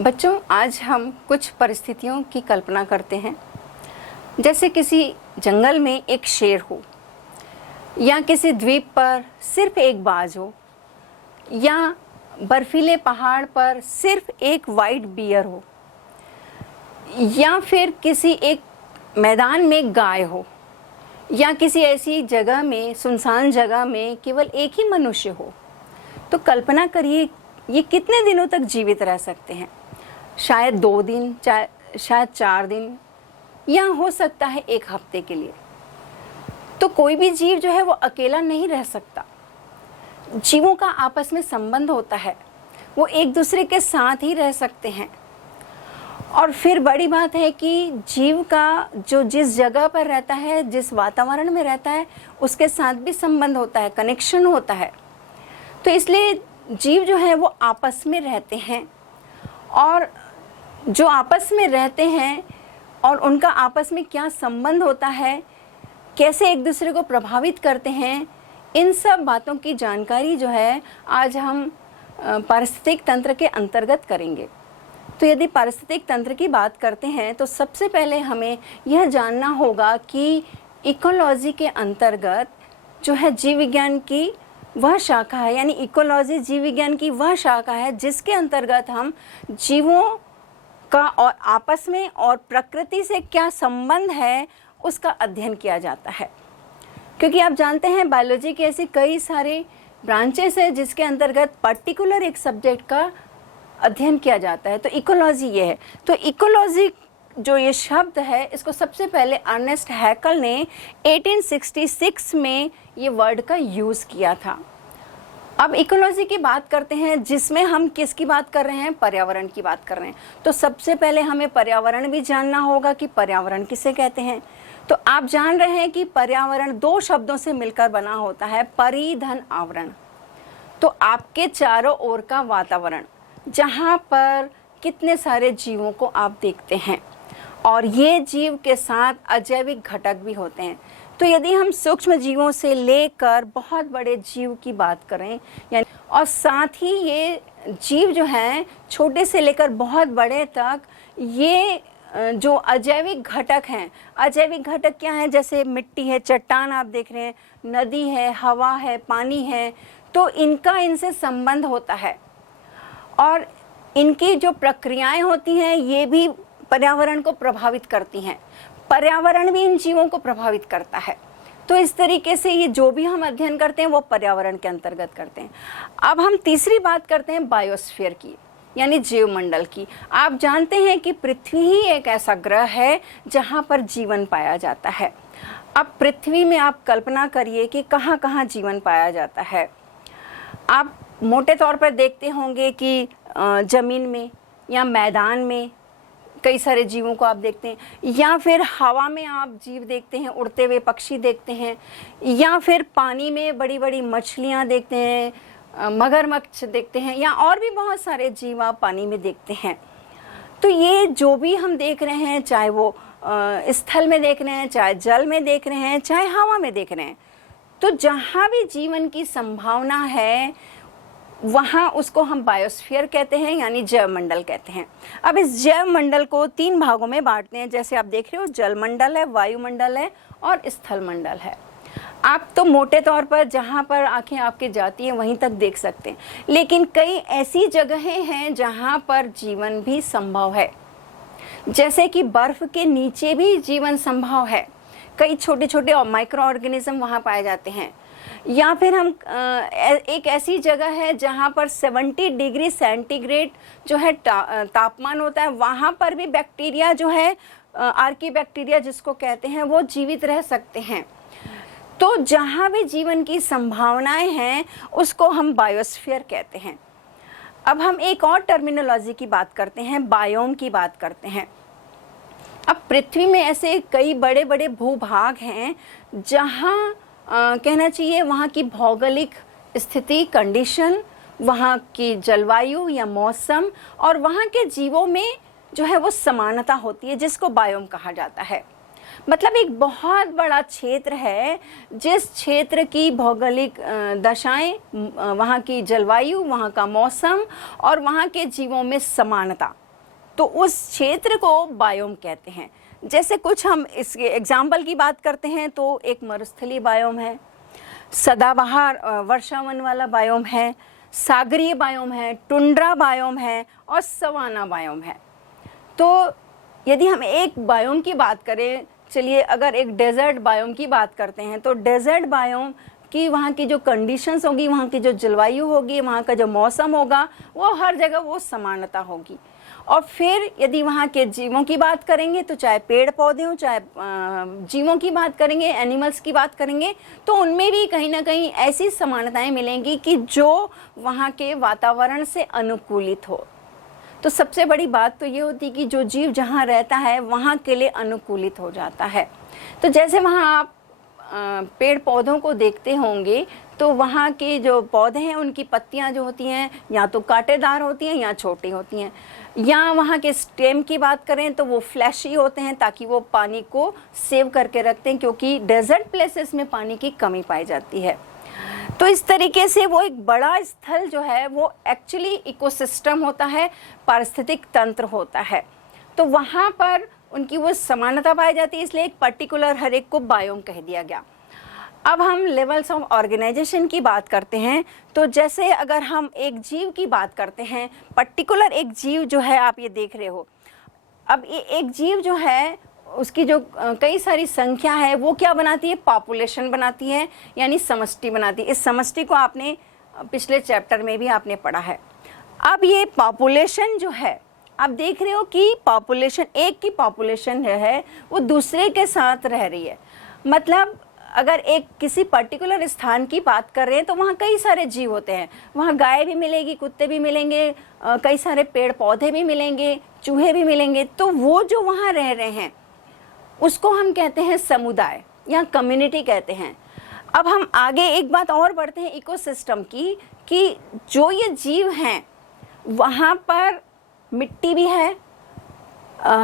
बच्चों, आज हम कुछ परिस्थितियों की कल्पना करते हैं। जैसे किसी जंगल में एक शेर हो, या किसी द्वीप पर सिर्फ एक बाज हो, या बर्फीले पहाड़ पर सिर्फ एक वाइट बियर हो, या फिर किसी एक मैदान में गाय हो, या किसी ऐसी जगह में, सुनसान जगह में केवल एक ही मनुष्य हो। तो कल्पना करिए, ये कितने दिनों तक जीवित रह सकते हैं? शायद 2 दिन, शायद 4 दिन, या हो सकता है 1 हफ्ते के लिए। तो कोई भी जीव जो है वो अकेला नहीं रह सकता। जीवों का आपस में संबंध होता है, वो एक दूसरे के साथ ही रह सकते हैं। और फिर बड़ी बात है कि जीव का जो जिस जगह पर रहता है, जिस वातावरण में रहता है, उसके साथ भी संबंध होता है, कनेक्शन होता है। तो इसलिए जीव जो है वो आपस में रहते हैं, और जो आपस में रहते हैं और उनका आपस में क्या संबंध होता है, कैसे एक दूसरे को प्रभावित करते हैं, इन सब बातों की जानकारी जो है आज हम पारिस्थितिक तंत्र के अंतर्गत करेंगे। तो यदि पारिस्थितिक तंत्र की बात करते हैं तो सबसे पहले हमें यह जानना होगा कि इकोलॉजी के अंतर्गत जो है जीव विज्ञान की वह शाखा है, यानी इकोलॉजी जीव विज्ञान की वह शाखा है जिसके अंतर्गत हम जीवों का और आपस में और प्रकृति से क्या संबंध है उसका अध्ययन किया जाता है। क्योंकि आप जानते हैं बायोलॉजी की ऐसी कई सारे ब्रांचेस है जिसके अंतर्गत पर्टिकुलर एक सब्जेक्ट का अध्ययन किया जाता है। तो इकोलॉजी ये है। तो इकोलॉजी जो ये शब्द है, इसको सबसे पहले अर्नेस्ट हैकल ने 1866 में ये वर्ड का यूज़ किया था। अब इकोलॉजी की बात करते हैं, जिसमें हम किसकी बात कर रहे हैं? पर्यावरण की बात कर रहे हैं। तो सबसे पहले हमें पर्यावरण भी जानना होगा कि पर्यावरण किसे कहते हैं। तो आप जान रहे हैं कि पर्यावरण 2 शब्दों से मिलकर बना होता है, परि धन आवरण। तो आपके चारों ओर का वातावरण, जहाँ पर कितने सारे जीवों को आप देखते हैं, और ये जीव के साथ अजैविक घटक भी होते हैं। तो यदि हम सूक्ष्म जीवों से लेकर बहुत बड़े जीव की बात करें, यानी और साथ ही ये जीव जो हैं छोटे से लेकर बहुत बड़े तक, ये जो अजैविक घटक हैं, अजैविक घटक क्या हैं? जैसे मिट्टी है, चट्टान आप देख रहे हैं, नदी है, हवा है, पानी है, तो इनका इनसे संबंध होता है। और इनकी जो प्रक्रियाएं होती हैं ये भी पर्यावरण को प्रभावित करती हैं। पर्यावरण भी इन जीवों को प्रभावित करता है। तो इस तरीके से ये जो भी हम अध्ययन करते हैं वो पर्यावरण के अंतर्गत करते हैं। अब हम तीसरी बात करते हैं बायोस्फीयर की, यानी जीवमंडल की। आप जानते हैं कि पृथ्वी ही एक ऐसा ग्रह है जहाँ पर जीवन पाया जाता है। अब पृथ्वी में आप कल्पना करिए कि कहाँ कहाँ जीवन पाया जाता है। आप मोटे तौर पर देखते होंगे कि ज़मीन में या मैदान में कई सारे जीवों को आप देखते हैं, या फिर हवा में आप जीव देखते हैं, उड़ते हुए पक्षी देखते हैं, या फिर पानी में बड़ी बड़ी मछलियाँ देखते हैं, मगरमच्छ देखते हैं, या और भी बहुत सारे जीव आप पानी में देखते हैं। तो ये जो भी हम देख रहे हैं, चाहे वो स्थल में देख रहे हैं, चाहे जल में देख रहे हैं, चाहे हवा में देख रहे हैं, तो जहाँ भी जीवन की संभावना है वहाँ उसको हम बायोस्फीयर कहते हैं, यानी जैव मंडल कहते हैं। अब इस जैव मंडल को 3 भागों में बांटते हैं। जैसे आप देख रहे हो, जल मंडल है, वायुमंडल है और स्थल मंडल है। आप तो मोटे तौर पर जहाँ पर आंखें आपके जाती हैं वहीं तक देख सकते हैं, लेकिन कई ऐसी जगहें हैं जहाँ पर जीवन भी संभव है। जैसे कि बर्फ़ के नीचे भी जीवन संभव है, कई छोटे छोटे माइक्रो ऑर्गेनिज्म वहाँ पाए जाते हैं। या फिर हम एक ऐसी जगह है जहाँ पर 70 डिग्री सेंटीग्रेड जो है तापमान होता है, वहाँ पर भी बैक्टीरिया जो है, आर्की बैक्टीरिया जिसको कहते हैं, वो जीवित रह सकते हैं। तो जहाँ भी जीवन की संभावनाएं हैं उसको हम बायोस्फीयर कहते हैं। अब हम एक और टर्मिनोलॉजी की बात करते हैं, बायोम की बात करते हैं। अब पृथ्वी में ऐसे कई बड़े बड़े भूभाग हैं जहाँ कहना चाहिए वहाँ की भौगोलिक स्थिति, कंडीशन, वहाँ की जलवायु या मौसम और वहाँ के जीवों में जो है वो समानता होती है, जिसको बायोम कहा जाता है। मतलब एक बहुत बड़ा क्षेत्र है जिस क्षेत्र की भौगोलिक दशाएं, वहाँ की जलवायु, वहाँ का मौसम और वहाँ के जीवों में समानता, तो उस क्षेत्र को बायोम कहते हैं। जैसे कुछ हम इसके एग्जाम्पल की बात करते हैं तो एक मरुस्थलीय बायोम है, सदाबहार वर्षावन वाला बायोम है, सागरीय बायोम है, टुंड्रा बायोम है और सवाना बायोम है। तो यदि हम एक बायोम की बात करें, चलिए अगर एक डेजर्ट बायोम की बात करते हैं तो डेजर्ट बायोम कि वहाँ की जो कंडीशंस होगी, वहाँ की जो जलवायु होगी, वहाँ का जो मौसम होगा, वो हर जगह वो समानता होगी। और फिर यदि वहाँ के जीवों की बात करेंगे तो चाहे पेड़ पौधे हों, चाहे जीवों की बात करेंगे, एनिमल्स की बात करेंगे, तो उनमें भी कहीं ना कहीं ऐसी समानताएं मिलेंगी कि जो वहाँ के वातावरण से अनुकूलित हो। तो सबसे बड़ी बात तो ये होती कि जो जीव जहाँ रहता है वहाँ के लिए अनुकूलित हो जाता है। तो जैसे वहाँ आप पेड़ पौधों को देखते होंगे तो वहाँ के जो पौधे हैं उनकी पत्तियाँ जो होती हैं या तो कांटेदार होती हैं या छोटी होती हैं, या वहाँ के स्टेम की बात करें तो वो फ्लैशी होते हैं ताकि वो पानी को सेव करके रखते हैं, क्योंकि डेजर्ट प्लेसेस में पानी की कमी पाई जाती है। तो इस तरीके से वो एक बड़ा स्थल जो है वो एक्चुअली इकोसिस्टम होता है, पारिस्थितिक तंत्र होता है। तो वहाँ पर उनकी वो समानता पाई जाती है, इसलिए एक पर्टिकुलर हर एक को बायोम कह दिया गया। अब हम लेवल्स ऑफ ऑर्गेनाइजेशन की बात करते हैं। तो जैसे अगर हम एक जीव की बात करते हैं, पर्टिकुलर एक जीव जो है आप ये देख रहे हो, अब ये एक जीव जो है उसकी जो कई सारी संख्या है वो क्या बनाती है, पॉपुलेशन बनाती है, यानी समष्टि बनाती है। इस समष्टि को आपने पिछले चैप्टर में भी आपने पढ़ा है। अब ये पॉपुलेशन जो है, आप देख रहे हो कि पॉपुलेशन, एक की पॉपुलेशन है वो दूसरे के साथ रह रही है। मतलब अगर एक किसी पर्टिकुलर स्थान की बात कर रहे हैं तो वहाँ कई सारे जीव होते हैं, वहाँ गाय भी मिलेगी, कुत्ते भी मिलेंगे, कई सारे पेड़ पौधे भी मिलेंगे, चूहे भी मिलेंगे। तो वो जो वहाँ रह रहे हैं उसको हम कहते हैं समुदाय या कम्युनिटी कहते हैं। अब हम आगे एक बात और बढ़ते हैं इकोसिस्टम की, कि जो ये जीव हैं वहाँ पर मिट्टी भी है,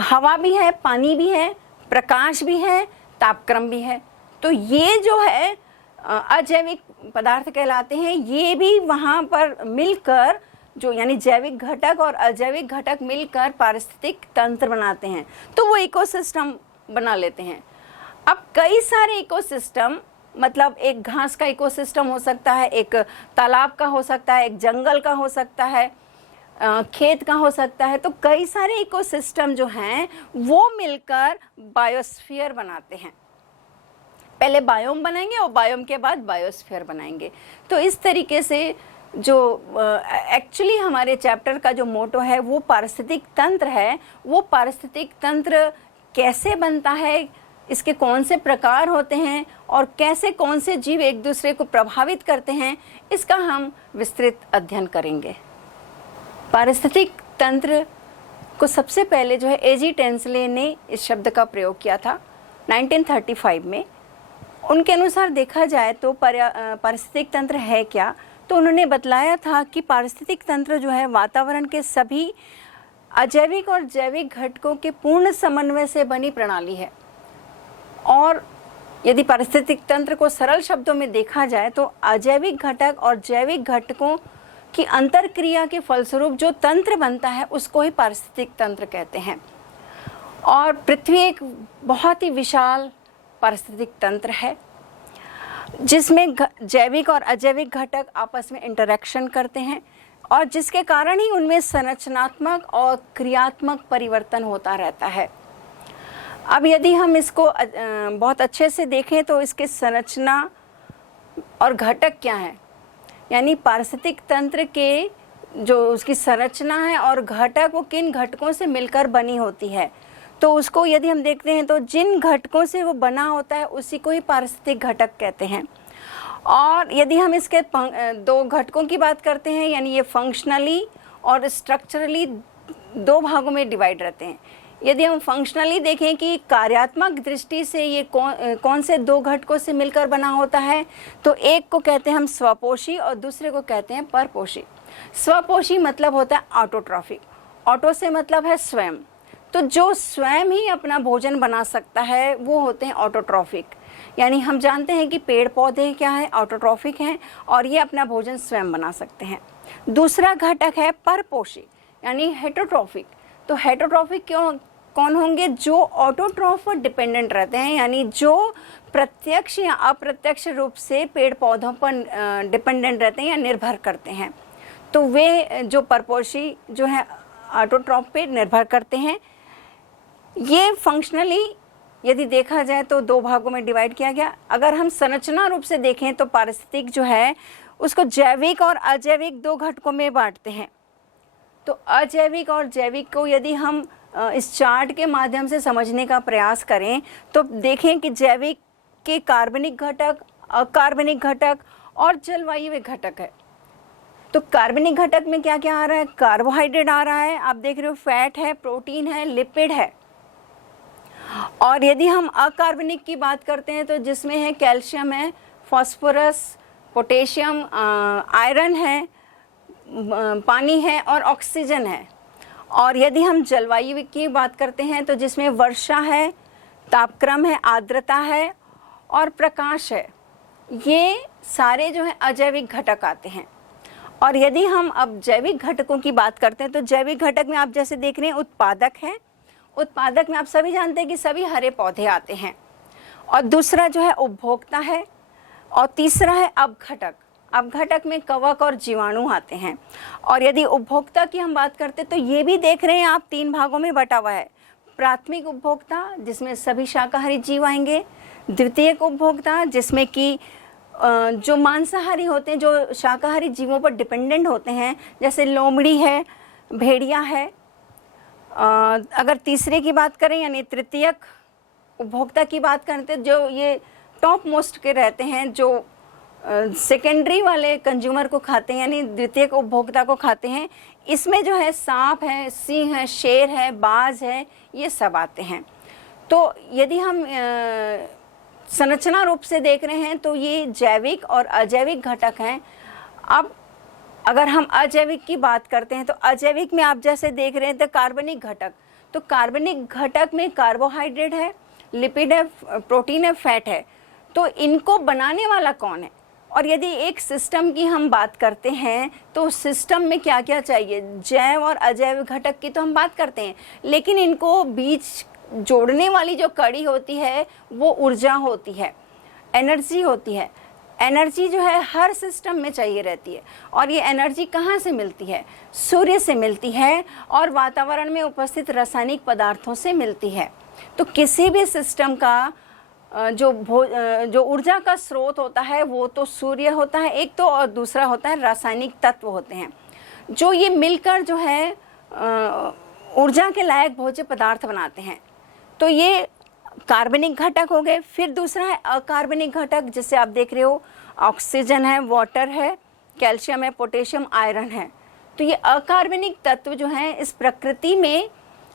हवा भी है, पानी भी है, प्रकाश भी है, तापक्रम भी है। तो ये जो है अजैविक पदार्थ कहलाते हैं। ये भी वहाँ पर मिलकर जो यानी जैविक घटक और अजैविक घटक मिलकर पारिस्थितिक तंत्र बनाते हैं, तो वो इकोसिस्टम बना लेते हैं। अब कई सारे इकोसिस्टम, मतलब एक घास का इकोसिस्टम हो सकता है, एक तालाब का हो सकता है, एक जंगल का हो सकता है, खेत का हो सकता है। तो कई सारे इकोसिस्टम जो हैं वो मिलकर बायोस्फीयर बनाते हैं। पहले बायोम बनाएंगे और बायोम के बाद बायोस्फीयर बनाएंगे। तो इस तरीके से जो एक्चुअली हमारे चैप्टर का जो मोटो है वो पारिस्थितिक तंत्र है। वो पारिस्थितिक तंत्र कैसे बनता है, इसके कौन से प्रकार होते हैं और कैसे कौन से जीव एक दूसरे को प्रभावित करते हैं, इसका हम विस्तृत अध्ययन करेंगे। पारिस्थितिक तंत्र को सबसे पहले जो है एजी टेंसले ने इस शब्द का प्रयोग किया था 1935 में। उनके अनुसार देखा जाए तो पारिस्थितिक तंत्र है क्या, तो उन्होंने बतलाया था कि पारिस्थितिक तंत्र जो है वातावरण के सभी अजैविक और जैविक घटकों के पूर्ण समन्वय से बनी प्रणाली है। और यदि पारिस्थितिक तंत्र को सरल शब्दों में देखा जाए तो अजैविक घटक और जैविक घटकों की अंतरक्रिया के फलस्वरूप जो तंत्र बनता है उसको ही पारिस्थितिक तंत्र कहते हैं। और पृथ्वी एक बहुत ही विशाल पारिस्थितिक तंत्र है जिसमें जैविक और अजैविक घटक आपस में इंटरेक्शन करते हैं और जिसके कारण ही उनमें संरचनात्मक और क्रियात्मक परिवर्तन होता रहता है। अब यदि हम इसको बहुत अच्छे से देखें तो इसके संरचना और घटक क्या हैं, यानी पारिस्थितिक तंत्र के जो उसकी संरचना है और घटक वो किन घटकों से मिलकर बनी होती है, तो उसको यदि हम देखते हैं तो जिन घटकों से वो बना होता है उसी को ही पारिस्थितिक घटक कहते हैं। और यदि हम इसके दो घटकों की बात करते हैं, यानी ये फंक्शनली और स्ट्रक्चरली दो भागों में डिवाइड रहते हैं। यदि हम फंक्शनली देखें कि कार्यात्मक दृष्टि से ये कौन से दो घटकों से मिलकर बना होता है, तो एक को कहते हैं हम स्वपोषी और दूसरे को कहते हैं परपोषी। स्वपोषी मतलब होता है ऑटोट्रॉफिक, ऑटो से मतलब है स्वयं, तो जो स्वयं ही अपना भोजन बना सकता है वो होते हैं ऑटोट्रॉफिक। यानी हम जानते हैं कि पेड़ पौधे क्या है, ऑटोट्रॉफिक हैं और ये अपना भोजन स्वयं बना सकते हैं। दूसरा घटक है परपोषी यानी हेटरोट्रॉफिक, तो हेटरोट्रॉफिक क्यों कौन होंगे? जो ऑटोट्रॉफ पर डिपेंडेंट रहते हैं, यानी जो प्रत्यक्ष या अप्रत्यक्ष रूप से पेड़ पौधों पर डिपेंडेंट रहते हैं या निर्भर करते हैं। तो वे जो परपोषी जो है ऑटोट्रॉफ पे निर्भर करते हैं। ये फंक्शनली यदि देखा जाए तो दो भागों में डिवाइड किया गया। अगर हम संरचना रूप से देखें तो पारिस्थितिक जो है उसको जैविक और अजैविक दो घटकों में बांटते हैं। तो अजैविक और जैविक को यदि हम इस चार्ट के माध्यम से समझने का प्रयास करें तो देखें कि जैविक के कार्बनिक घटक, अकार्बनिक घटक और जलवायु घटक है। तो कार्बनिक घटक में क्या क्या आ रहा है? कार्बोहाइड्रेट आ रहा है, आप देख रहे हो, फैट है, प्रोटीन है, लिपिड है। और यदि हम अकार्बनिक की बात करते हैं तो जिसमें है कैल्शियम है, फास्फोरस, पोटेशियम, आयरन है, पानी है और ऑक्सीजन है। और यदि हम जलवायु की बात करते हैं तो जिसमें वर्षा है, तापक्रम है, आर्द्रता है और प्रकाश है। ये सारे जो है अजैविक घटक आते हैं। और यदि हम अब जैविक घटकों की बात करते हैं तो जैविक घटक में आप जैसे देख रहे हैं उत्पादक है। उत्पादक में आप सभी जानते हैं कि सभी हरे पौधे आते हैं। और दूसरा जो है उपभोक्ता है। और तीसरा है अपघटक। अपघटक में कवक और जीवाणु आते हैं। और यदि उपभोक्ता की हम बात करते हैं तो ये भी देख रहे हैं आप तीन भागों में बटा हुआ है। प्राथमिक उपभोक्ता जिसमें सभी शाकाहारी जीव आएंगे, द्वितीयक उपभोक्ता जिसमें कि जो मांसाहारी होते हैं, जो शाकाहारी जीवों पर डिपेंडेंट होते हैं, जैसे लोमड़ी है, भेड़िया है। अगर तीसरे की बात करें यानी तृतीयक उपभोक्ता की बात करते हैं, जो ये टॉप मोस्ट के रहते हैं, जो सेकेंडरी वाले कंज्यूमर को खाते हैं यानी द्वितीयक उपभोक्ता को खाते हैं। इसमें जो है सांप है, सिंह है, शेर है, बाज है, ये सब आते हैं। तो यदि हम संरचना रूप से देख रहे हैं तो ये जैविक और अजैविक घटक हैं। अब अगर हम अजैविक की बात करते हैं तो अजैविक में आप जैसे देख रहे हैं तो कार्बनिक घटक। तो कार्बनिक घटक में कार्बोहाइड्रेट है, लिपिड है, प्रोटीन है, फैट है। तो इनको बनाने वाला कौन है? और यदि एक सिस्टम की हम बात करते हैं तो सिस्टम में क्या क्या चाहिए? जैव और अजैव घटक की तो हम बात करते हैं, लेकिन इनको बीच जोड़ने वाली जो कड़ी होती है वो ऊर्जा होती है, एनर्जी होती है। एनर्जी जो है हर सिस्टम में चाहिए रहती है। और ये एनर्जी कहाँ से मिलती है? सूर्य से मिलती है और वातावरण में उपस्थित रासायनिक पदार्थों से मिलती है। तो किसी भी सिस्टम का जो ऊर्जा का स्रोत होता है वो तो सूर्य होता है एक तो, और दूसरा होता है रासायनिक तत्व होते हैं, जो ये मिलकर जो है ऊर्जा के लायक भोज्य पदार्थ बनाते हैं। तो ये कार्बनिक घटक हो गए। फिर दूसरा है अकार्बनिक घटक, जिसे आप देख रहे हो, ऑक्सीजन है, वाटर है, कैल्शियम है, पोटेशियम, आयरन है। तो ये अकार्बनिक तत्व जो हैं इस प्रकृति में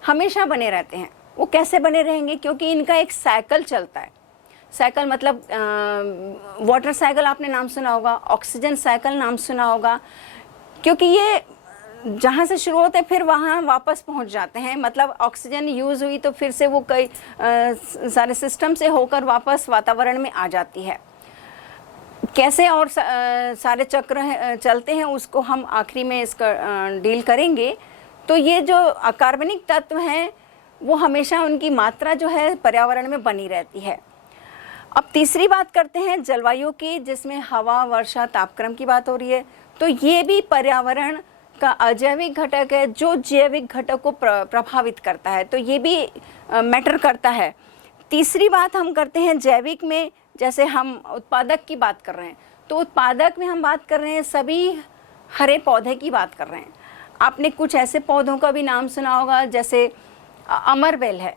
हमेशा बने रहते हैं। वो कैसे बने रहेंगे? क्योंकि इनका एक साइकिल चलता है। साइकिल मतलब वाटर साइकिल आपने नाम सुना होगा, ऑक्सीजन साइकिल नाम सुना होगा, क्योंकि ये जहाँ से शुरू होते हैं फिर वहाँ वापस पहुँच जाते हैं। मतलब ऑक्सीजन यूज़ हुई तो फिर से वो कई सारे सिस्टम से होकर वापस वातावरण में आ जाती है। कैसे और सारे चक्र चलते हैं उसको हम आखिरी में इसका डील करेंगे। तो ये जो अकार्बनिक तत्व हैं वो हमेशा उनकी मात्रा जो है पर्यावरण में बनी रहती है। अब तीसरी बात करते हैं जलवायु की, जिसमें हवा, वर्षा, तापक्रम की बात हो रही है। तो ये भी पर्यावरण का अजैविक घटक है जो जैविक घटक को प्रभावित करता है। तो ये भी मैटर करता है। तीसरी बात हम करते हैं जैविक में, जैसे हम उत्पादक की बात कर रहे हैं तो उत्पादक में हम बात कर रहे हैं सभी हरे पौधे की बात कर रहे हैं। आपने कुछ ऐसे पौधों का भी नाम सुना होगा, जैसे अमरबेल है।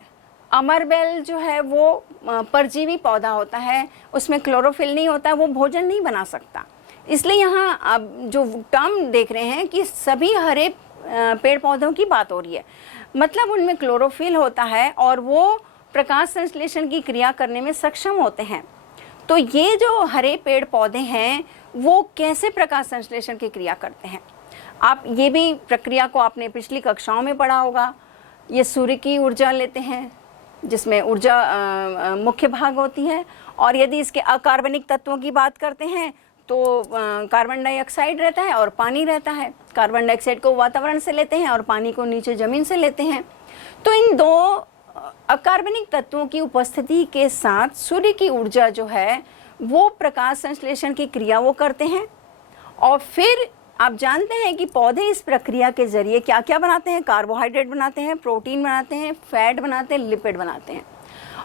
अमरबेल जो है वो परजीवी पौधा होता है, उसमें क्लोरोफिल नहीं होता, वो भोजन नहीं बना सकता। इसलिए यहाँ आप जो टर्म देख रहे हैं कि सभी हरे पेड़ पौधों की बात हो रही है, मतलब उनमें क्लोरोफिल होता है और वो प्रकाश संश्लेषण की क्रिया करने में सक्षम होते हैं। तो ये जो हरे पेड़ पौधे हैं वो कैसे प्रकाश संश्लेषण की क्रिया करते हैं? आप ये भी प्रक्रिया को आपने पिछली कक्षाओं में पढ़ा होगा। ये सूर्य की ऊर्जा लेते हैं जिसमें ऊर्जा मुख्य भाग होती है, और यदि इसके अकार्बनिक तत्वों की बात करते हैं तो कार्बन डाइऑक्साइड रहता है और पानी रहता है। कार्बन डाइऑक्साइड को वातावरण से लेते हैं और पानी को नीचे ज़मीन से लेते हैं। तो इन दो अकार्बनिक तत्वों की उपस्थिति के साथ सूर्य की ऊर्जा जो है वो प्रकाश संश्लेषण की क्रिया वो करते हैं। और फिर आप जानते हैं कि पौधे इस प्रक्रिया के जरिए क्या क्या बनाते हैं, कार्बोहाइड्रेट बनाते हैं, प्रोटीन बनाते हैं, फैट बनाते हैं, लिपिड बनाते हैं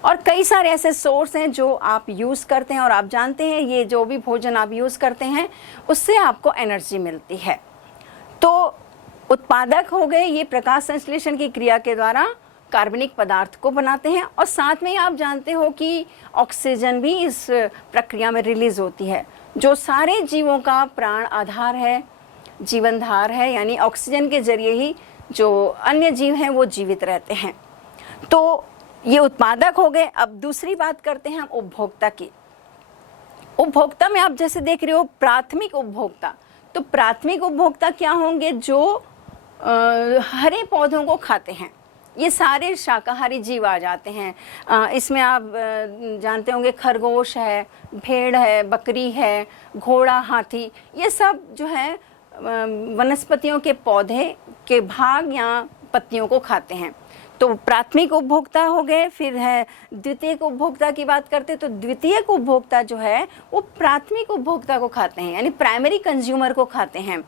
और कई सारे ऐसे सोर्स हैं जो आप यूज़ करते हैं। और आप जानते हैं ये जो भी भोजन आप यूज़ करते हैं उससे आपको एनर्जी मिलती है। तो उत्पादक हो गए ये प्रकाश संश्लेषण की क्रिया के द्वारा कार्बनिक पदार्थ को बनाते हैं। और साथ में आप जानते हो कि ऑक्सीजन भी इस प्रक्रिया में रिलीज होती है, जो सारे जीवों का प्राण आधार है, जीवनधार है, यानी ऑक्सीजन के जरिए ही जो अन्य जीव हैं वो जीवित रहते हैं। तो ये उत्पादक हो गए। अब दूसरी बात करते हैं हम उपभोक्ता की। उपभोक्ता में आप जैसे देख रहे हो प्राथमिक उपभोक्ता, तो प्राथमिक उपभोक्ता क्या होंगे, जो हरे पौधों को खाते हैं। ये सारे शाकाहारी जीव आ जाते हैं। इसमें आप जानते होंगे खरगोश है, भेड़ है, बकरी है, घोड़ा, हाथी, ये सब जो है वनस्पतियों के पौधे के भाग या पत्तियों को खाते हैं। तो प्राथमिक उपभोक्ता हो गए। फिर है द्वितीयक उपभोक्ता की बात करते हैं, तो द्वितीयक उपभोक्ता जो है वो प्राथमिक उपभोक्ता को खाते हैं, यानी प्राइमरी कंज्यूमर को खाते हैं।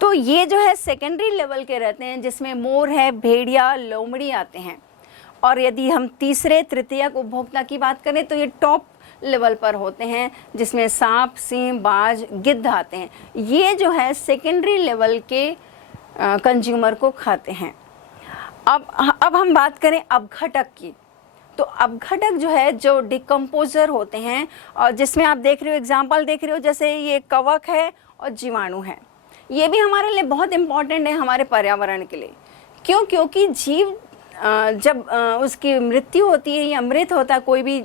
तो ये जो है सेकेंडरी लेवल के रहते हैं, जिसमें मोर है, भेड़िया, लोमड़ी आते हैं। और यदि हम तीसरे तृतीयक उपभोक्ता की बात करें तो ये टॉप लेवल पर होते हैं, जिसमें सांप, सिंह, बाज, गिद्ध आते हैं। ये जो है सेकेंडरी लेवल के कंज्यूमर को खाते हैं। अब हम बात करें अपघटक की। तो अपघटक जो है जो डिकम्पोजर होते हैं, और जिसमें आप देख रहे हो एग्जाम्पल देख रहे हो, जैसे ये कवक है और जीवाणु है। ये भी हमारे लिए बहुत इम्पॉर्टेंट है, हमारे पर्यावरण के लिए। क्यों? क्योंकि जीव जब उसकी मृत्यु होती है या मृत होता है, कोई भी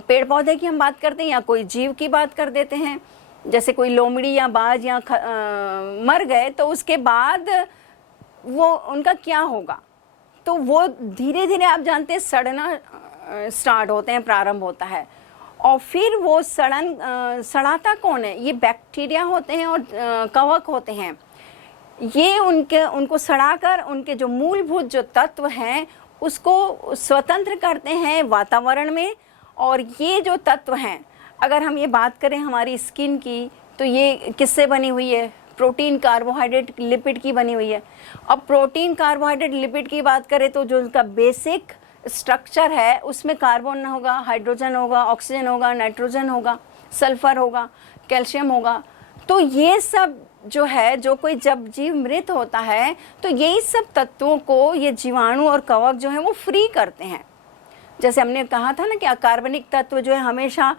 पेड़ पौधे की हम बात करते हैं या कोई जीव की बात कर देते हैं, जैसे कोई लोमड़ी या बाज या मर गए, तो उसके बाद वो उनका क्या होगा, तो वो धीरे धीरे आप जानते हैं सड़ना स्टार्ट होते हैं, प्रारंभ होता है। और फिर वो सड़ाता कौन है? ये बैक्टीरिया होते हैं और कवक होते हैं। ये उनको सड़ाकर उनके जो मूलभूत जो तत्व हैं उसको स्वतंत्र करते हैं वातावरण में। और ये जो तत्व हैं, अगर हम ये बात करें हमारी स्किन की, तो ये किससे बनी हुई है? प्रोटीन, कार्बोहाइड्रेट, लिपिड की बनी हुई है। अब प्रोटीन, कार्बोहाइड्रेट, लिपिड की बात करें तो जो उनका बेसिक स्ट्रक्चर है उसमें कार्बन होगा, हाइड्रोजन होगा, ऑक्सीजन होगा, नाइट्रोजन होगा, सल्फर होगा, कैल्शियम होगा। तो ये सब जो है, जो कोई जब जीव मृत होता है तो यही सब तत्वों को ये जीवाणु और कवक जो है वो फ्री करते हैं। जैसे हमने कहा था ना कि अकार्बनिक तत्व जो है हमेशा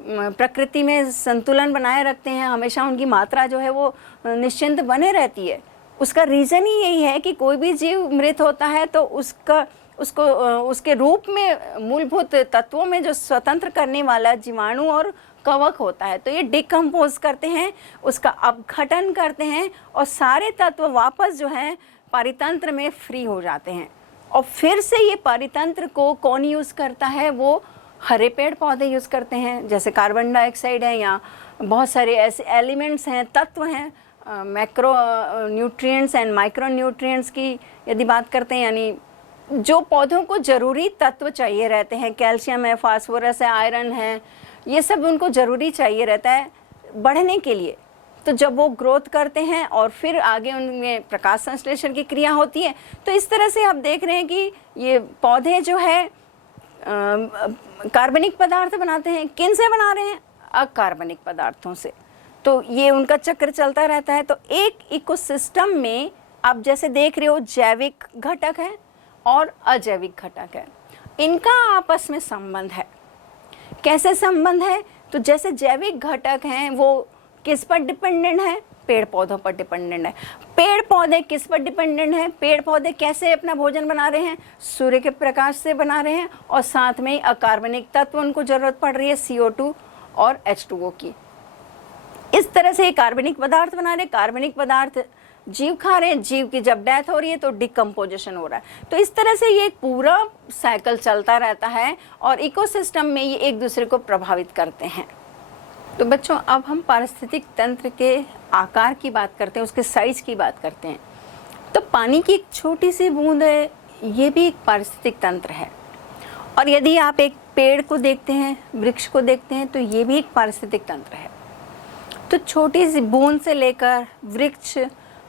प्रकृति में संतुलन बनाए रखते हैं, हमेशा उनकी मात्रा जो है वो निश्चिंत बने रहती है। उसका रीज़न ही यही है कि कोई भी जीव मृत होता है तो उसके रूप में मूलभूत तत्वों में जो स्वतंत्र करने वाला जीवाणु और कवक होता है, तो ये डिकम्पोज करते हैं, उसका अपघटन करते हैं और सारे तत्व वापस जो है पारितंत्र में फ्री हो जाते हैं। और फिर से ये पारितंत्र को कौन यूज़ करता है? वो हरे पेड़ पौधे यूज़ करते हैं, जैसे कार्बन डाइऑक्साइड है या बहुत सारे ऐसे एलिमेंट्स हैं, तत्व हैं, macro nutrients and micro nutrients की यदि बात करते हैं, यानी जो पौधों को ज़रूरी तत्व चाहिए रहते हैं, कैल्शियम है, फास्फोरस है, आयरन है, ये सब उनको ज़रूरी चाहिए रहता है बढ़ने के लिए। तो जब वो ग्रोथ करते हैं और फिर आगे उनमें प्रकाश संश्लेषण की क्रिया होती है, तो इस तरह से आप देख रहे हैं कि ये पौधे जो है कार्बनिक पदार्थ बनाते हैं। किन से बना रहे हैं? अकार्बनिक पदार्थों से। तो ये उनका चक्र चलता रहता है। तो एक इकोसिस्टम में आप जैसे देख रहे हो जैविक घटक है और अजैविक घटक है, इनका आपस में संबंध है। कैसे संबंध है? तो जैसे जैविक घटक हैं वो किस पर डिपेंडेंट है? पेड़ पौधों पर डिपेंडेंट है। पेड़ पौधे किस पर डिपेंडेंट है? पेड़ पौधे कैसे अपना भोजन बना रहे हैं? सूर्य के प्रकाश से बना रहे हैं और साथ में अकार्बनिक तत्व उनको जरूरत पड़ रही है, CO2 और H2O की। इस तरह से कार्बनिक पदार्थ बना रहे। कार्बनिक पदार्थ जीव खा रहे हैं, जीव की जब डेथ हो रही है तो डिकम्पोजिशन हो रहा है। तो इस तरह से ये एक पूरा साइकिल चलता रहता है और इकोसिस्टम में ये एक दूसरे को प्रभावित करते हैं। तो बच्चों, अब हम पारिस्थितिक तंत्र के आकार की बात करते हैं, उसके साइज की बात करते हैं। तो पानी की एक छोटी सी बूंद है, ये भी एक पारिस्थितिक तंत्र है। और यदि आप एक पेड़ को देखते हैं, वृक्ष को देखते हैं, तो ये भी एक पारिस्थितिक तंत्र है। तो छोटी सी बूंद से लेकर वृक्ष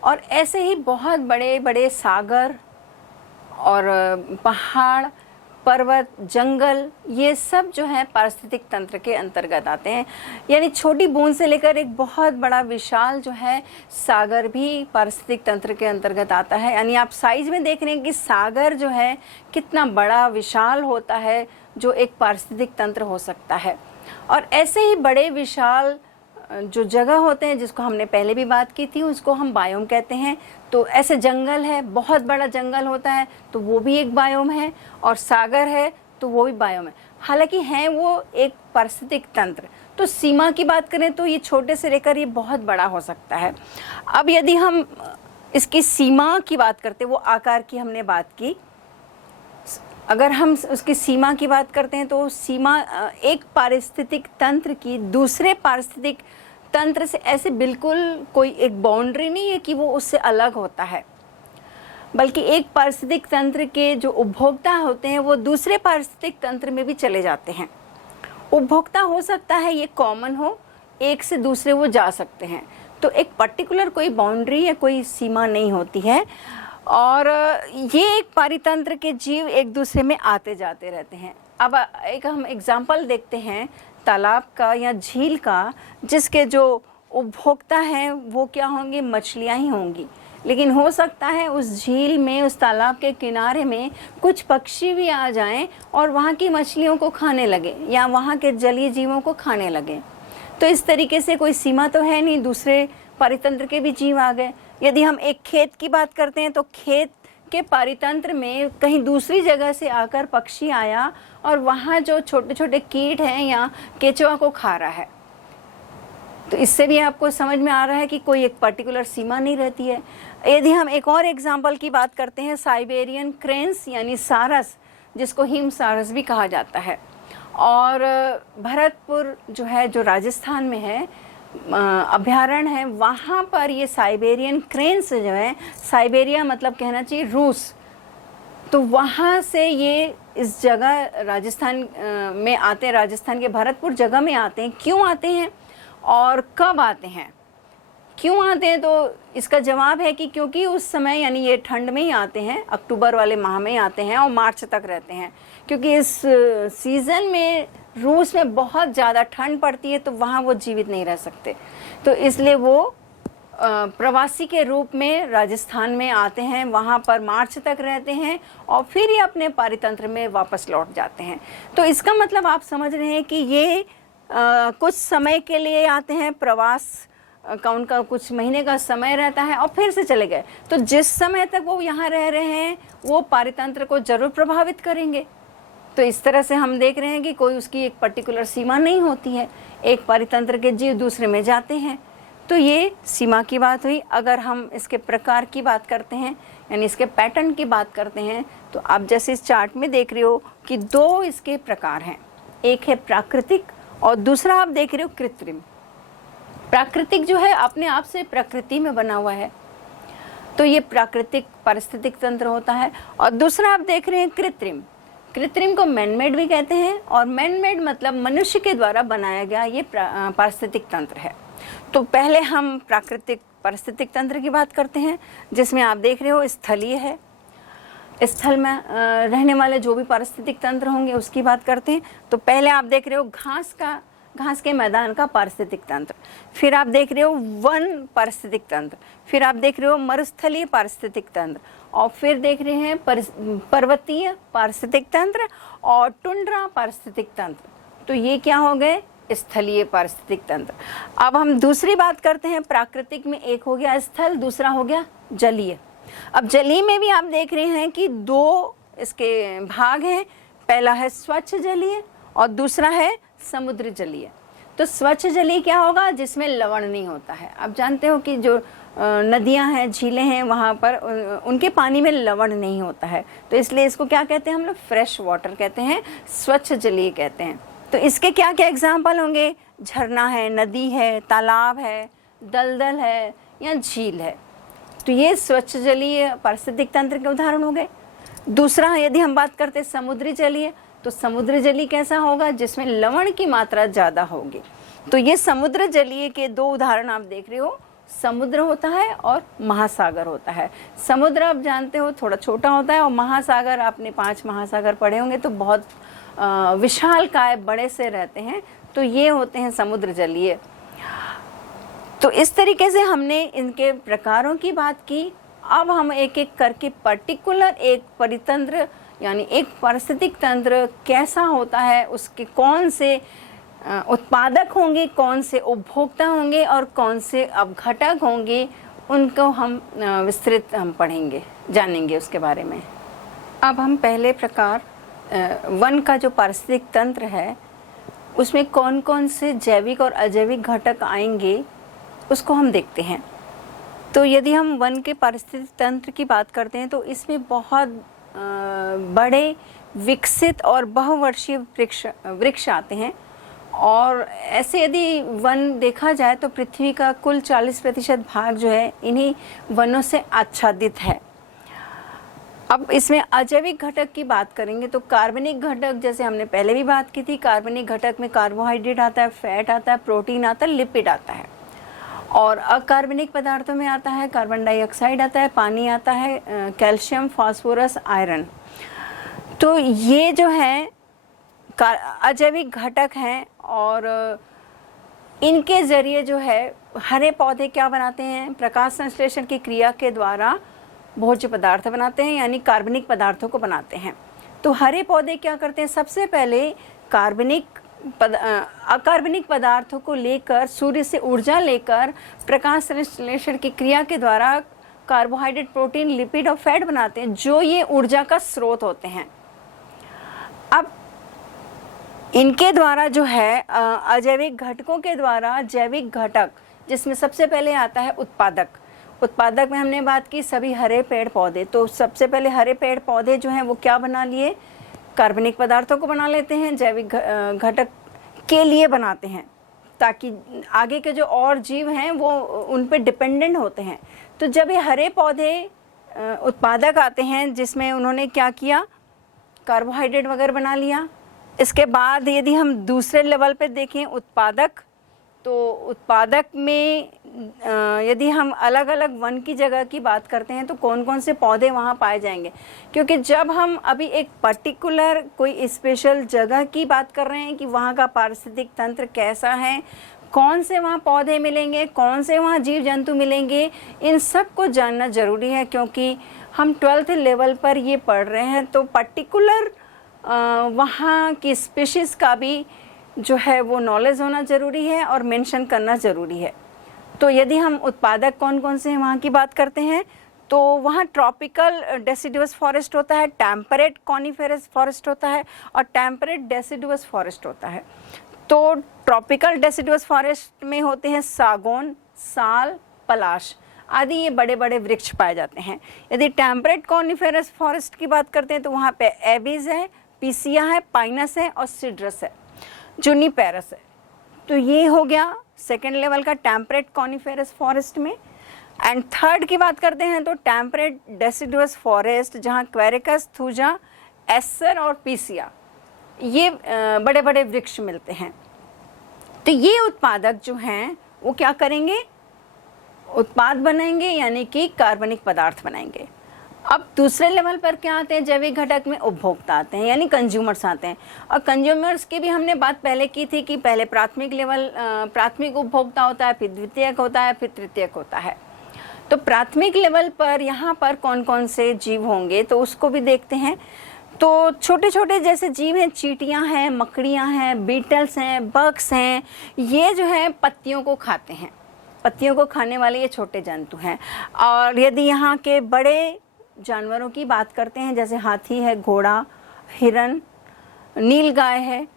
और ऐसे ही बहुत बड़े बड़े सागर और पहाड़, पर्वत, जंगल, ये सब जो है पारिस्थितिक तंत्र के अंतर्गत आते हैं। यानी छोटी बूंद से लेकर एक बहुत बड़ा विशाल जो है सागर भी पारिस्थितिक तंत्र के अंतर्गत आता है। यानी आप साइज में देख रहे हैं कि सागर जो है कितना बड़ा विशाल होता है, जो एक पारिस्थितिक तंत्र हो सकता है। और ऐसे ही बड़े विशाल जो जगह होते हैं, जिसको हमने पहले भी बात की थी, उसको हम बायोम कहते हैं। तो ऐसे जंगल है, बहुत बड़ा जंगल होता है, तो वो भी एक बायोम है। और सागर है तो वो भी बायोम है। हालांकि हैं वो एक पारिस्थितिक तंत्र। तो सीमा की बात करें तो ये छोटे से लेकर ये बहुत बड़ा हो सकता है। अब यदि हम इसकी सीमा की बात करते, वो आकार की हमने बात की, अगर हम उसकी सीमा की बात करते हैं तो सीमा एक पारिस्थितिक तंत्र की दूसरे पारिस्थितिक तंत्र से ऐसे बिल्कुल कोई एक बाउंड्री नहीं है कि वो उससे अलग होता है, बल्कि एक पारिस्थितिक तंत्र के जो उपभोक्ता होते हैं वो दूसरे पारिस्थितिक तंत्र में भी चले जाते हैं। उपभोक्ता हो सकता है ये कॉमन हो, एक से दूसरे वो जा सकते हैं। तो एक पर्टिकुलर कोई बाउंड्री या कोई सीमा नहीं होती है। और ये एक पारितंत्र के जीव एक दूसरे में आते जाते रहते हैं। अब एक हम एग्जाम्पल देखते हैं तालाब का या झील का, जिसके जो उपभोक्ता हैं वो क्या होंगे, मछलियाँ ही होंगी। लेकिन हो सकता है उस झील में, उस तालाब के किनारे में कुछ पक्षी भी आ जाएं और वहाँ की मछलियों को खाने लगे या वहाँ के जलीय जीवों को खाने लगे। तो इस तरीके से कोई सीमा तो है नहीं, दूसरे पारितंत्र के भी जीव आ गए। यदि हम एक खेत की बात करते हैं तो खेत के पारितंत्र में कहीं दूसरी जगह से आकर पक्षी आया और वहाँ जो छोटे छोटे कीट हैं या केचुआ को खा रहा है। तो इससे भी आपको समझ में आ रहा है कि कोई एक पर्टिकुलर सीमा नहीं रहती है। यदि हम एक और एग्जाम्पल की बात करते हैं, साइबेरियन क्रेन्स यानी सारस, जिसको हिम सारस भी कहा जाता है। और भरतपुर जो है, जो राजस्थान में है, अभ्यारण्य है, वहाँ पर ये साइबेरियन क्रेन्स जो है, साइबेरिया मतलब कहना चाहिए रूस, तो वहाँ से ये इस जगह राजस्थान में आते हैं, राजस्थान के भरतपुर जगह में आते हैं। क्यों आते हैं और कब आते हैं, क्यों आते हैं? तो इसका जवाब है कि क्योंकि उस समय यानी ये ठंड में ही आते हैं, अक्टूबर वाले माह में ही आते हैं और मार्च तक रहते हैं। क्योंकि इस सीज़न में रूस में बहुत ज़्यादा ठंड पड़ती है, तो वहाँ वो जीवित नहीं रह सकते। तो इसलिए वो प्रवासी के रूप में राजस्थान में आते हैं, वहाँ पर मार्च तक रहते हैं और फिर ये अपने पारितंत्र में वापस लौट जाते हैं। तो इसका मतलब आप समझ रहे हैं कि ये कुछ समय के लिए आते हैं, प्रवास का उनका कुछ महीने का समय रहता है और फिर से चले गए। तो जिस समय तक वो यहाँ रह रहे हैं वो पारितंत्र को जरूर प्रभावित करेंगे। तो इस तरह से हम देख रहे हैं कि कोई उसकी एक पर्टिकुलर सीमा नहीं होती है, एक पारितंत्र के जीव दूसरे में जाते हैं। तो ये सीमा की बात हुई। अगर हम इसके प्रकार की बात करते हैं, यानी इसके पैटर्न की बात करते हैं, तो आप जैसे इस चार्ट में देख रहे हो कि दो इसके प्रकार हैं, एक है प्राकृतिक और दूसरा आप देख रहे हो कृत्रिम। प्राकृतिक जो है अपने आप से प्रकृति में बना हुआ है, तो ये प्राकृतिक पारिस्थितिक तंत्र होता है। और दूसरा आप देख रहे हैं कृत्रिम। कृत्रिम को मैनमेड भी कहते हैं और मैनमेड मतलब मनुष्य के द्वारा बनाया गया ये पारिस्थितिक तंत्र है। तो पहले हम प्राकृतिक पारिस्थितिक तंत्र की बात करते हैं, जिसमें आप देख रहे हो स्थलीय है, स्थल में रहने वाले जो भी पारिस्थितिक तंत्र होंगे उसकी बात करते हैं। तो पहले आप देख रहे हो घास के मैदान का पारिस्थितिक तंत्र, फिर आप देख रहे हो वन पारिस्थितिक तंत्र, फिर आप देख रहे हो मरुस्थलीय पारिस्थितिक तंत्र, और फिर देख रहे हैं पर्वतीय पारिस्थितिक तंत्र और टुंड्रा पारिस्थितिक तंत्र। तो ये क्या हो गए? स्थलीय पारिस्थितिक तंत्र। अब हम दूसरी बात करते हैं। प्राकृतिक में एक हो गया स्थल, दूसरा हो गया जलीय। अब जलीय में भी आप देख रहे हैं कि दो इसके भाग हैं, पहला है स्वच्छ जलीय और दूसरा है समुद्र जलीय। तो स्वच्छ जलीय क्या होगा? जिसमें लवण नहीं होता है। आप जानते हो कि जो नदियां हैं, झीलें हैं, वहाँ पर उनके पानी में लवण नहीं होता है, तो इसलिए इसको क्या कहते हैं हम लोग? फ्रेश वाटर कहते हैं, स्वच्छ जलीय कहते हैं। तो इसके क्या क्या एग्जाम्पल होंगे? झरना है, नदी है, तालाब है, दलदल है या झील है। तो ये स्वच्छ जलीय पारिस्थितिक तंत्र के उदाहरण हो गए। दूसरा, यदि हम बात करते हैं समुद्री जलीय, तो समुद्र जलीय कैसा होगा? जिसमें लवण की मात्रा ज़्यादा होगी। तो ये समुद्र जलीय के दो उदाहरण आप देख रहे हो, समुद्र होता है और महासागर होता है। समुद्र आप जानते हो थोड़ा छोटा होता है, और महासागर, आपने 5 महासागर पढ़े होंगे, तो बहुत विशालकाय बड़े से रहते हैं। तो ये होते हैं समुद्र जलीय। तो इस तरीके से हमने इनके प्रकारों की बात की। अब हम एक एक करके पर्टिकुलर एक परितंत्र यानी एक पारिस्थितिक तंत्र कैसा होता है, उसके कौन से उत्पादक होंगे, कौन से उपभोक्ता होंगे और कौन से अपघटक होंगे, उनको हम विस्तृत हम पढ़ेंगे, जानेंगे उसके बारे में। अब हम पहले प्रकार वन का जो पारिस्थितिक तंत्र है उसमें कौन कौन से जैविक और अजैविक घटक आएंगे उसको हम देखते हैं। तो यदि हम वन के पारिस्थितिक तंत्र की बात करते हैं तो इसमें बहुत बड़े विकसित और बहुवर्षीय वृक्ष आते हैं। और ऐसे यदि वन देखा जाए तो पृथ्वी का कुल 40% भाग जो है इन्हीं वनों से आच्छादित है। अब इसमें अजैविक घटक की बात करेंगे तो कार्बनिक घटक, जैसे हमने पहले भी बात की थी, कार्बनिक घटक में कार्बोहाइड्रेट आता है, फैट आता है, प्रोटीन आता है, लिपिड आता है। और अकार्बनिक पदार्थों में आता है कार्बन डाइऑक्साइड आता है, पानी आता है, कैल्शियम, फास्फोरस, आयरन। तो ये जो है अजैविक घटक हैं और इनके ज़रिए जो है हरे पौधे क्या बनाते हैं? प्रकाश संश्लेषण की क्रिया के द्वारा भोज्य पदार्थ बनाते हैं, यानी कार्बनिक पदार्थों को बनाते हैं। तो हरे पौधे क्या करते हैं? सबसे पहले अकार्बनिक पदार्थों को लेकर, सूर्य से ऊर्जा लेकर प्रकाश संश्लेषण की क्रिया के द्वारा कार्बोहाइड्रेट, प्रोटीन, लिपिड और फैट बनाते हैं, जो ये ऊर्जा का स्रोत होते हैं। अब इनके द्वारा जो है अजैविक घटकों के द्वारा जैविक घटक, जिसमें सबसे पहले आता है उत्पादक। उत्पादक में हमने बात की सभी हरे पेड़ पौधे। तो सबसे पहले हरे पेड़ पौधे जो हैं वो क्या बना लिए? कार्बनिक पदार्थों को बना लेते हैं, जैविक घटक के लिए बनाते हैं, ताकि आगे के जो और जीव हैं वो उन पे डिपेंडेंट होते हैं। तो जब ये हरे पौधे उत्पादक आते हैं, जिसमें उन्होंने क्या किया? कार्बोहाइड्रेट वगैरह बना लिया। इसके बाद यदि हम दूसरे लेवल पे देखें उत्पादक, तो उत्पादक में यदि हम अलग अलग वन की जगह की बात करते हैं तो कौन कौन से पौधे वहाँ पाए जाएंगे? क्योंकि जब हम अभी एक पर्टिकुलर कोई स्पेशल जगह की बात कर रहे हैं कि वहाँ का पारिस्थितिक तंत्र कैसा है, कौन से वहाँ पौधे मिलेंगे, कौन से वहाँ जीव जंतु मिलेंगे, इन सब को जानना ज़रूरी है। क्योंकि हम 12th लेवल पर ये पढ़ रहे हैं, तो पर्टिकुलर वहाँ की स्पीशीज़ का भी जो है वो नॉलेज होना ज़रूरी है और मेंशन करना ज़रूरी है। तो यदि हम उत्पादक कौन कौन से हैं वहाँ की बात करते हैं, तो वहाँ ट्रॉपिकल डेसिडुअस फॉरेस्ट होता है, टेम्परेट कॉनिफेरस फॉरेस्ट होता है और टेम्परेट डेसिडुअस फॉरेस्ट होता है। तो ट्रॉपिकल डेसिडुअस फॉरेस्ट में होते हैं सागौन, साल, पलाश आदि, ये बड़े बड़े वृक्ष पाए जाते हैं। यदि टेम्परेट कॉनिफेरस फॉरेस्ट की बात करते हैं तो वहाँ पे एबीज है, पीसिया है, पाइनस है और सिड्रस है, जूनिपेरस है। तो ये हो गया सेकेंड लेवल का टेम्परेट कॉनिफेरस फॉरेस्ट में। एंड थर्ड की बात करते हैं तो टेम्परेट डेसिडुअस फॉरेस्ट, जहाँ क्वेरिकस, थूजा, एसर और पीसिया, ये बड़े बड़े वृक्ष मिलते हैं। तो ये उत्पादक जो हैं वो क्या करेंगे? उत्पाद बनाएंगे, यानी कि कार्बनिक पदार्थ बनाएंगे। अब दूसरे लेवल पर क्या आते हैं? जैविक घटक में उपभोक्ता आते हैं, यानी कंज्यूमर्स आते हैं। और कंज्यूमर्स की भी हमने बात पहले की थी कि पहले प्राथमिक लेवल, प्राथमिक उपभोक्ता होता है, फिर द्वितीयक होता है, फिर तृतीयक होता है। तो प्राथमिक लेवल पर यहाँ पर कौन कौन से जीव होंगे तो उसको भी देखते हैं। तो छोटे छोटे जैसे जीव हैं, चींटियाँ हैं, मकड़ियाँ हैं, बीटल्स हैं, बग्स हैं, ये जो है पत्तियों को खाते हैं। पत्तियों को खाने वाले ये छोटे जंतु हैं। और यदि यहाँ के बड़े जानवरों की बात करते हैं, जैसे हाथी है, घोड़ा, हिरन, नीलगाय है,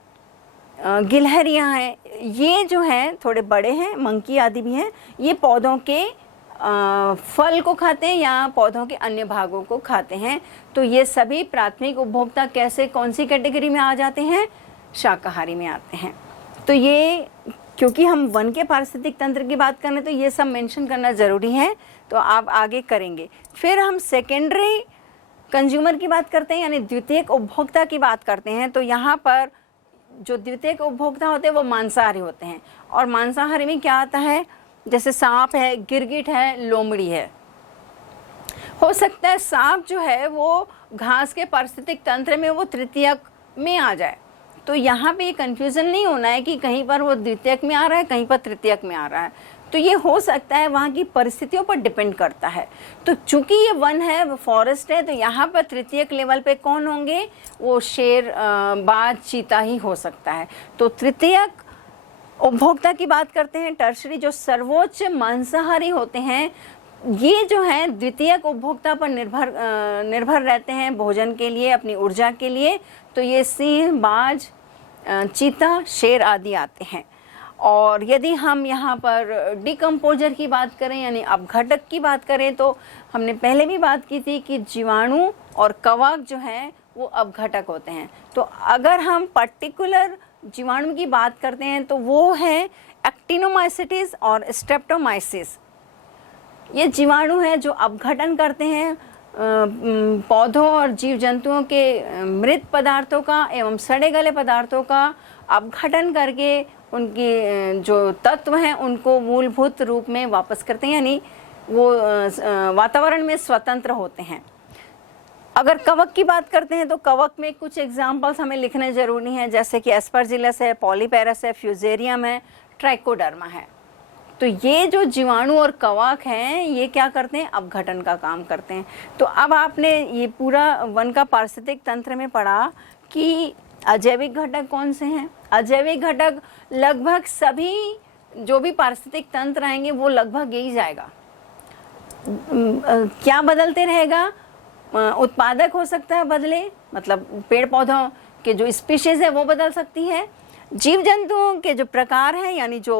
गिलहरियाँ हैं, ये जो हैं थोड़े बड़े हैं, मंकी आदि भी हैं, ये पौधों के फल को खाते हैं या पौधों के अन्य भागों को खाते हैं। तो ये सभी प्राथमिक उपभोक्ता कैसे, कौन सी कैटेगरी में आ जाते हैं? शाकाहारी में आते हैं। तो ये क्योंकि हम वन के पारिस्थितिक तंत्र की बात कर रहे हैं तो ये सब मेंशन करना ज़रूरी है, तो आप आगे करेंगे। फिर हम सेकेंडरी कंज्यूमर की बात करते हैं, यानी द्वितीयक उपभोक्ता की बात करते हैं। तो यहाँ पर जो द्वितीयक उपभोक्ता होते हैं वो मांसाहारी होते हैं, और मांसाहारी में क्या आता है, जैसे सांप है, गिरगिट है, लोमड़ी है। हो सकता है सांप जो है वो घास के पारिस्थितिक तंत्र में वो तृतीयक में आ जाए, तो यहाँ पे ये कन्फ्यूज़न नहीं होना है कि कहीं पर वो द्वितीयक में आ रहा है, कहीं पर तृतीयक में आ रहा है। तो ये हो सकता है, वहाँ की परिस्थितियों पर डिपेंड करता है। तो चूंकि ये वन है, वो फॉरेस्ट है, तो यहाँ पर तृतीयक लेवल पे कौन होंगे, वो शेर, बाज, चीता ही हो सकता है। तो तृतीयक उपभोक्ता की बात करते हैं। टर्शरी जो सर्वोच्च मांसाहारी होते हैं, ये जो है द्वितीयक उपभोक्ता पर निर्भर रहते हैं भोजन के लिए, अपनी ऊर्जा के लिए। तो ये सिंह, बाज, चीता, शेर आदि आते हैं। और यदि हम यहाँ पर डिकम्पोजर की बात करें, यानी अपघटक की बात करें, तो हमने पहले भी बात की थी कि जीवाणु और कवक जो हैं वो अपघटक होते हैं। तो अगर हम पर्टिकुलर जीवाणु की बात करते हैं तो वो है एक्टिनोमाइसिटिस और स्ट्रेप्टोमाइसिस। ये जीवाणु हैं जो अपघटन करते हैं पौधों और जीव जंतुओं के मृत पदार्थों का एवं सड़े गले पदार्थों का अपघटन करके उनकी जो तत्व हैं उनको मूलभूत रूप में वापस करते हैं, यानी वो वातावरण में स्वतंत्र होते हैं। अगर कवक की बात करते हैं तो कवक में कुछ एग्जाम्पल्स हमें लिखने ज़रूरी हैं, जैसे कि एस्परजिलस है, पॉलीपेरस है, फ्यूजेरियम है, ट्राइकोडर्मा है। तो ये जो जीवाणु और कवक हैं ये क्या करते हैं, अपघटन का काम करते हैं। तो अब आपने ये पूरा वन का पारिस्थितिक तंत्र में पढ़ा कि अजैविक घटक कौन से हैं। अजैविक घटक लगभग सभी जो भी पारिस्थितिक तंत्र आएंगे वो लगभग यही जाएगा। क्या बदलते रहेगा, उत्पादक हो सकता है बदले, मतलब पेड़ पौधों के जो स्पीशीज है वो बदल सकती है, जीव जंतुओं के जो प्रकार हैं यानी जो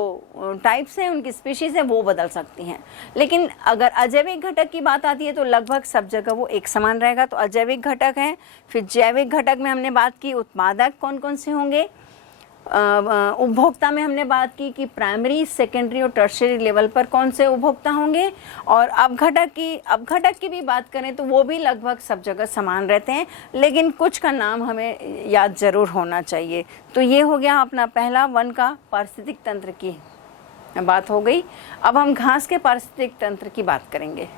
टाइप्स हैं उनकी स्पीशीज है वो बदल सकती हैं। लेकिन अगर अजैविक घटक की बात आती है तो लगभग सब जगह वो एक समान रहेगा। तो अजैविक घटक हैं। फिर जैविक घटक में हमने बात की उत्पादक कौन कौन से होंगे। उपभोक्ता में हमने बात की कि प्राइमरी, सेकेंडरी और टर्शियरी लेवल पर कौन से उपभोक्ता होंगे। और अपघटक की भी बात करें तो वो भी लगभग सब जगह समान रहते हैं, लेकिन कुछ का नाम हमें याद ज़रूर होना चाहिए। तो ये हो गया अपना पहला वन का पारिस्थितिक तंत्र की बात हो गई। अब हम घास के पारिस्थितिक तंत्र की बात करेंगे।